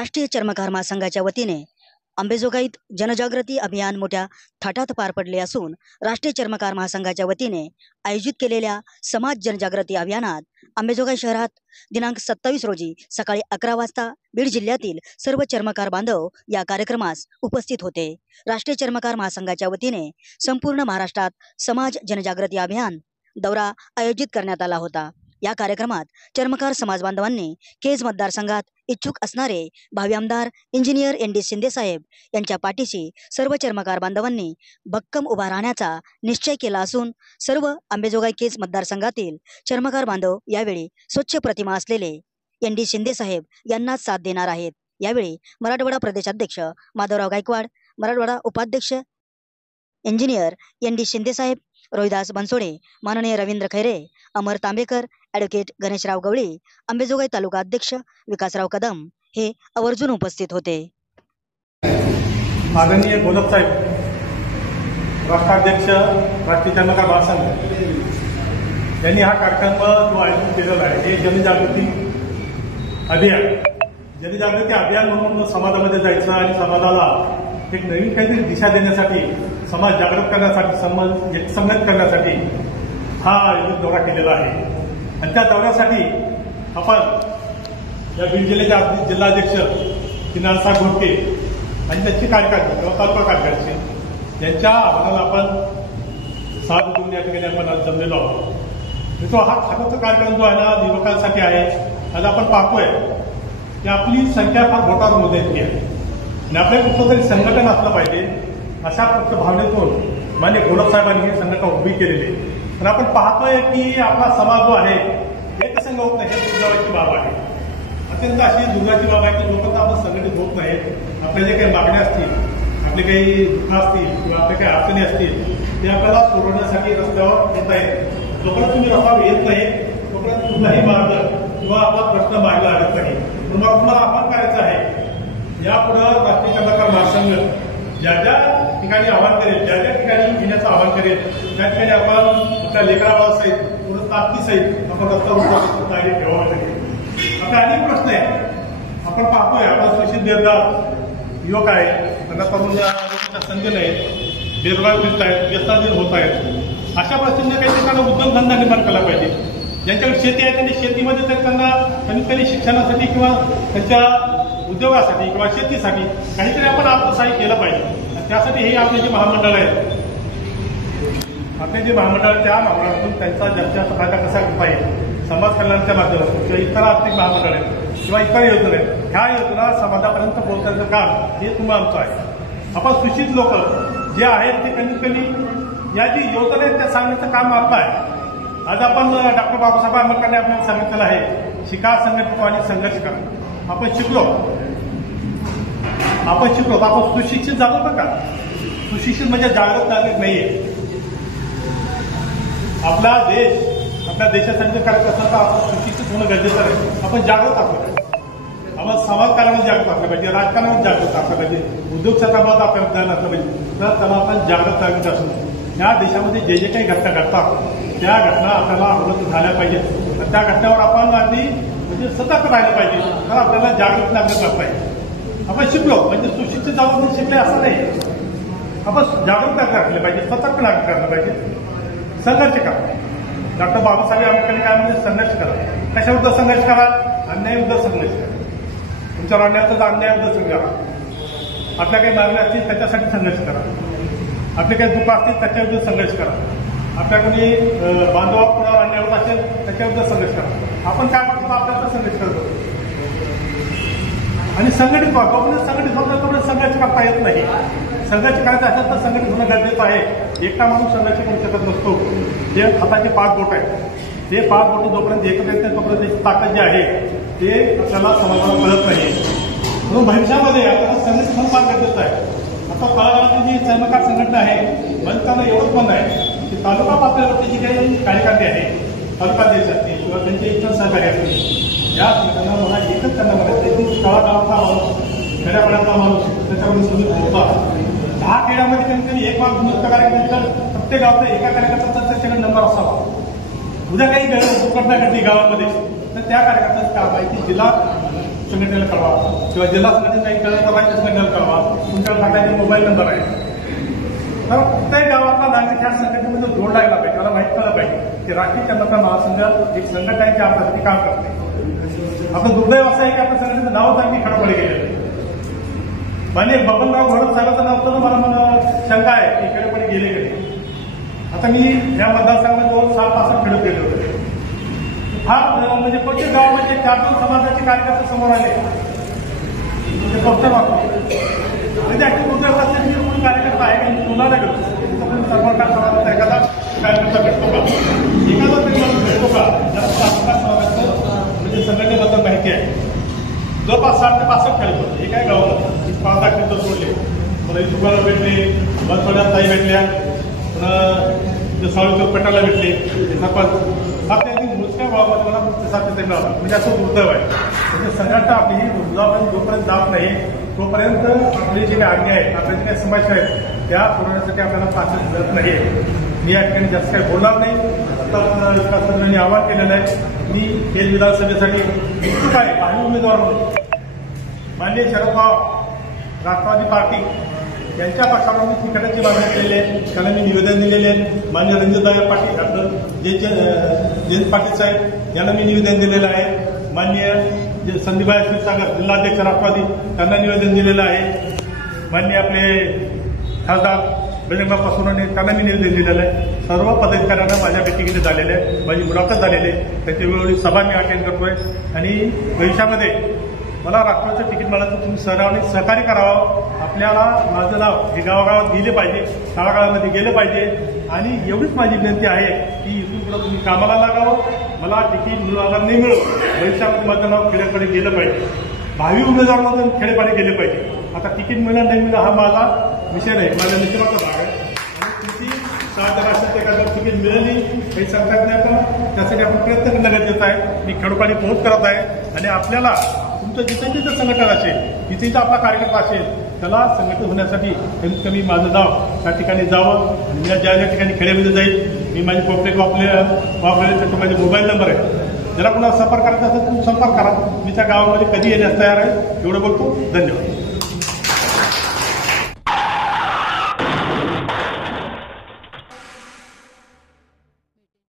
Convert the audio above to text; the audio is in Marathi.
राष्ट्रीय चर्मकार महासंघाच्या वतीने अंबेजोगाईत जनजागृती अभियान मोठ्या थाटात पार पडले असून राष्ट्रीय चर्मकार महासंघाच्या वतीने आयोजित केलेल्या समाज जनजागृती अभियानात अंबेजोगाई शहरात दिनांक 27 रोजी सकाळी 11 वाजता बीड जिल्ह्यातील सर्व चर्मकार बांधव या कार्यक्रमास उपस्थित होते। राष्ट्रीय चर्मकार महासंघाच्या वतीने संपूर्ण महाराष्ट्रात समाज जनजागृती अभियान दौरा आयोजित करण्यात आला होता। या कार्यक्रमात चर्मकार समाज बांधवांनी केज मतदारसंघात इच्छुक असणारे भावी आमदार इंजिनियर ND शिंदे साहेब यांच्या पाठीशी सर्व चर्मकार बांधवांनी भक्कम उभा राहण्याचा निश्चय केला असून सर्व अंबेजोगाई केज मतदारसंघातील चर्मकार बांधव यावेळी स्वच्छ प्रतिमा असलेले ND शिंदे साहेब यांना साथ देणार आहेत। यावेळी मराठवाडा प्रदेशाध्यक्ष माधवराव गायकवाड, मराठवाडा उपाध्यक्ष इंजिनियर ND शिंदे साहेब, रोहिदास बनसोडे, माननीय रवींद्र खैरे, अमर तांबेकर, ॲडव्होकेट गणेशराव गवळी, अंबेजोगाई तालुका अध्यक्ष विकासराव कदम हे आवर्जून उपस्थित होते। माननीय गोलप साहेब, राष्ट्राध्यक्ष राष्ट्रीय चर्मकार महासंघ यांनी हा कार्यक्रम जो आयोजित केलेला आहे हे जनजागृती अभियान म्हणून समाजामध्ये जायचं आणि समाजाला एक नवीन काहीतरी दिशा देण्यासाठी, समाज जागृत करण्यासाठी, समाज एकसंगत करण्यासाठी हा आयोजित दौरा केलेला आहे। आणि त्या दौऱ्यासाठी आपण या बीड जिल्ह्याचे जिल्हाध्यक्ष किनारसा घोटके आणि त्यांचे कार्यकर्ते किंवा तालुका कार्यकर्ते यांच्या आव्हानाला आपण साथ देऊन या ठिकाणी आपण आज जमलेलो आहोत। तो हा खात्याचा कार्यक्रम जो आहे ना युवकांसाठी आहे। आज आपण पाहतोय की आपली संख्या फार बोटावर मोजायची आहे आणि आपल्या कुठलं तरी संघटन असलं पाहिजे अशा भावनेतून मान्य गोलप साहेबांनी ही संघटना उभी केलेली आहे। पण आपण पाहतोय की आपला समाज जो आहे एकसंघ होत नाही, हे दुर्दैवाची बाब आहे। अत्यंत अशी दुर्दैवाची बाब आहे की लोक आपण संघटित होत नाहीत। आपल्या जे काही मागण्या असतील, आपले काही दुःख असतील किंवा आपल्या काही अडचणी असतील ते आपल्याला सोडवण्यासाठी रस्त्यावर येत आहेत। जोपर्यंत तुम्ही रस्त्यावर येत नाही तोपर्यंत कुठलाही मार्ग किंवा आपला प्रश्न मार्ग लागत नाही। म्हणून तुम्हाला आव्हान करायचं आहे, यापुढे राष्ट्रीय चर्मकार महासंघ ज्या ज्या ठिकाणी आवाहन करेल, ज्या ज्या ठिकाणी येण्याचं आवाहन करेल त्या ठिकाणी आपण आपल्या लेकराबाळासहित पूर्ण ताकदीसहित आपण रस्ता तयारी ठेवावं लागेल। आपले अनेक प्रश्न आहेत। आपण पाहतोय आपला सुशिक्षित बेरोजगार युवक आहे, त्यांना तरुण लोकांच्या संधी नाही, बेरोजगार फिरत आहेत, व्यसनाधीन होत आहेत। अशा परिस्थितीने काही ठिकाणी उद्योगधंदा निर्माण केला पाहिजे। ज्यांच्याकडे शेती आहे त्यांनी शेतीमध्ये तर त्यांना कमीत कमी शिक्षणासाठी किंवा त्यांच्या उद्योगासाठी किंवा शेतीसाठी काहीतरी आपण आत्मसहाय्य केलं पाहिजे। त्यासाठी हे आपले जे महामंडळ आहेत, आपले जे महामंडळ त्या महामंडळातून त्यांचा जास्तीत फायदा कसा घेता येईल, समाज कल्याणाच्या माध्यमातून किंवा इतर आर्थिक महामंडळ आहेत किंवा इतर योजना आहेत, ह्या योजना समाजापर्यंत पोहोचण्याचं काम हे तुम्ही आमचं आहे। आपण सुशिक्षित लोक जे आहेत ते कमीत कमी या जी योजना आहेत त्या सांगण्याचं काम आपलं आहे। आज आपण डॉक्टर बाबासाहेब आंबेडकरांनी आपल्याला सांगितलेलं आहे, शिका, संघटित आणि संघर्ष करा। आपण शिकलो तर आपण सुशिक्षित झालो का? सुशिक्षित म्हणजे जागृत नागरिक नाहीये। आपला देश, आपल्या देशासाठी करायचं असेल तर आपण सुशिक्षित होणं गरजेचं आहे। आपण जागृत असलं पाहिजे, आपण समाज कारणामध्ये जागृत असलं पाहिजे, राजकारणामध्ये जागृत असलं पाहिजे, उद्योग क्षेत्रामध्ये आपल्याला ज्ञान असलं पाहिजे। तर त्याला आपण जागृत नागरिक असतो। या देशामध्ये जे जे काही घटना घडतात त्या घटना आपल्याला अवगत झाल्या पाहिजेत। तर त्या घटनेवर आपण आधी म्हणजे सतर्क राहिलं पाहिजे, तर आपल्याला जागृत नागरिक असता येईल। आपण शिकलो म्हणजे सुशिक्षित झालो म्हणून शिकले असं नाही, आपण जागरूक नागरिक असले पाहिजे, सतर्क नागरिक असलं पाहिजे। संघर्ष करा, डॉक्टर बाबासाहेब आंबेडकरांनी काय म्हणजे संघर्ष करा। कशाविरुद्ध संघर्ष करा? अन्यायाविरुद्ध संघर्ष करा। तुमच्या अन्यायाचा अन्यायाविरुद्ध संघर्ष करा। आपल्या काही मागण्या असतील त्याच्यासाठी संघर्ष करा, आपले काही दुःख असतील त्याच्याविरुद्ध संघर्ष करा, आपल्याकडे बांधवा कुणावर अन्याय होत असेल त्याच्याविरुद्ध संघर्ष करा। आपण काय करतो? आपल्याला संघर्ष करतो आणि संघटित व्हा। जोपर्यंत संघटित होत नाही तोपर्यंत संघर्ष करता येत नाही। संघर्ष करायचा असेल तर संघटित होणं गरजेचं आहे। एकटा माणूस संघर्ष करू शकत नसतो। जे हाताचे 5 बोट आहेत, ते 5 बोट जोपर्यंत एकत्र येत नाही तोपर्यंत त्याची ताकद जी आहे ते आपल्याला समाजाला कळत नाही। म्हणून भविष्यामध्ये आपल्याला संघर्ष होणं फार गरजेचं आहे। आता तळागाळाची जी चर्मकार संघटना आहे बंद करणं एवढंच बंद आहे की तालुका पातळीवरती जी काही कार्यकर्ते आहेत, तालुकाध्यक्ष असतील किंवा त्यांचे इतर सहकारी असतील, या संघटना मला एकच त्यांना म्हणायचं, तळागाळातला माणूस, खेड्यापाड्यातला माणूस त्याच्यामध्ये सुरू होता। 10 खेड्यामध्ये कमीत कमी एक माणूस दुरुस्त कार्यकर्ता, प्रत्येक गावाचा एका कार्यकर्त्याचा त्याच्याकडे नंबर असावा। उद्या काही दुर्घटना घडली गावामध्ये तर त्या कार्यकर्त्याचं काम आहे की जिला संघटनेला कळवा किंवा जिल्हा संघटनेला काही कळलं तर राज्य संघटनेला कळवा. तुमच्या खात्याचे मोबाईल नंबर आहे. तर कुठल्याही गावातला नागरिक ह्या संघटनेमध्ये जोडला गेला पाहिजे. त्याला माहित कळलं पाहिजे की राष्ट्रीय चर्मकार महासंघ एक संघटना आहे जी आपल्यासाठी काम करते. आपलं दुर्दैव असं आहे की आपल्या संघटनेचं नावच अगदी खडपडे गेलेलं आहे. मान्य बबनराव घोडत साहेबांचं नाव तर मला शंका आहे की खेडपडे गेले गेले. आता मी या मतदारसंघामध्ये 2-6 खेळत गेले होते. फार म्हणजे प्रत्येक गावामध्ये 4-2 समाजाचे कार्यकर्ते समोर आले. ते फक्त म्हणजे कुठल्या रस्त्यात कोणी कार्यकर्ता आहे की कोणाला गेलो सरकार समाजाचा एखादा कार्यकर्ता भेटतो का, एखादा तरी माणूस भेटतो का ज्याला समाजाचं म्हणजे संघटनेबद्दल माहिती आहे. जवळपास 60 ते 65 खेळत होते. हे काय गावामध्ये 5-10 खेळ सोडले. मला दुकानं भेटले, बनसोड्यात ताई भेटल्या, पुन्हा सावळीकर पेटाला भेटले. सरपंच आपल्या मोजक्या गावामध्ये मला प्रतिसाद ते मिळाला. म्हणजे असं दुर्दैव आहे. म्हणजे संघटना आपली ही जोपर्यंत जात नाही तोपर्यंत आपले जे काही आज्ञा आहेत, आपल्या जे काही समस्या आहेत त्या पुरवण्यासाठी आपल्याला पात्र मिळत नाही. मी या ठिकाणी जास्त काही बोलणार नाही. आता विकास मंत्र्यांनी आवाहन केलेलं आहे. मी खेड विधानसभेसाठी इच्छुक आहे. काही उमेदवार म्हणून माननीय शरद पवार राष्ट्रवादी पार्टी यांच्या पक्षावर मी तिकिटाची मागणी केलेली आहे. त्यांना मी निवेदन दिलेले आहे. माननीय रणजितदादा पाटील डॉक्टर जयंत पाटील साहेब यांना मी निवेदन दिलेलं आहे. माननीय संदीपभाई क्षीरसागर जिल्हाध्यक्ष राष्ट्रवादी त्यांना निवेदन दिलेलं आहे. माननीय आपले खासदार बजरंगबाप्पा सोनवणे त्यांना मी निवेदन दिलेलं आहे. सर्व पदाधिकाऱ्यांना माझ्या भेटीगिरी झालेल्या आहे, माझी मुलाखत झालेली आहे. त्याची वेळोवेळी सभा मी अटेंड करतोय. आणि भविष्यामध्ये मला राष्ट्रवादीचं तिकीट मिळालं तर तुम्ही सर्वांनी सहकार्य करावं. आपल्याला माझं नाव हे गावागावात गेले पाहिजे, तळागाळामध्ये गेलं पाहिजे. आणि एवढीच माझी विनंती आहे की इथून पुढे तुम्ही कामाला लागावं. मला तिकीट मिळालं नाही मिळो, भविष्यामध्ये माझं नाव खेड्याकडे गेलं पाहिजे. भावी उमेदवारांमधून खेडेपाडे गेले पाहिजे. आता तिकीट मिळणं नाही मिळणं हा माझा विषय नाही, माझ्या निश्चिताचा भाग आहे. आणि किती 6 एखादं तिकीट मिळाली काही सांगता येत नाही. त्यासाठी आपण प्रयत्न करणं गरजेचं आहे. मी खेडोपाडी पोहोच करत आहे. आणि आपल्याला तुमचं जिथे जिथे संघटन असेल, जिथे जिथे आपला कार्यकर्ता असेल, त्याला संघटित होण्यासाठी कमीत कमी माझं नाव त्या ठिकाणी जावं. आणि मी ज्या ज्या ठिकाणी खेड्यामध्ये जाईल मी माझी पॉम्पलेट वापरले. तो माझे मोबाईल नंबर आहे. ज्याला कोणाला संपर्क करायचा असेल तुम्ही संपर्क करा. मी त्या गावामध्ये कधी येण्यास तयार आहे. एवढं बोलतो. धन्यवाद.